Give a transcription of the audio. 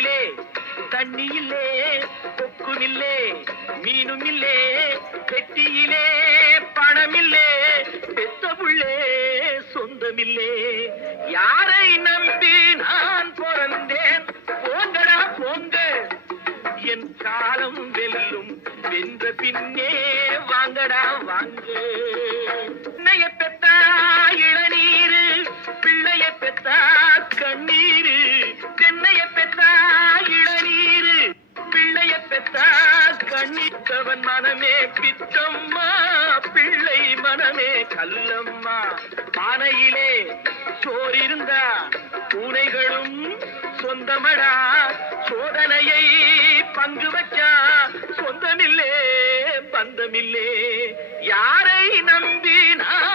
பானையிலே தண்ணி இல்லே கொக்கும் இல்லே மீனும் இல்லே பெட்டியிலே பணமில்லே பெத்த புள்ளே சொந்தமில்லே யாரை நம்பி நான் பிறந்தேன் போங்கடா போங்க என் காலம் வெல்லும் வென்ற பின்னே வாங்கடா வாங்க பிள்ளைய பெத்தா இளநீரு பிள்ளைய பெத்தா கண்ணீரு தென்னைய பெத்தா இளநீரு பிள்ளைய பெத்தா கண்ணீர்த்தவன் மனமே பித்தம்மா பிள்ளை மனமே கல்லம்மா பானையிலே சோறிருந்தா பூனைகளும் சொந்தமடா சோதனையை பங்கு வச்சா சொந்தமில்லே பந்தமில்லே யாரை நம்பி நான்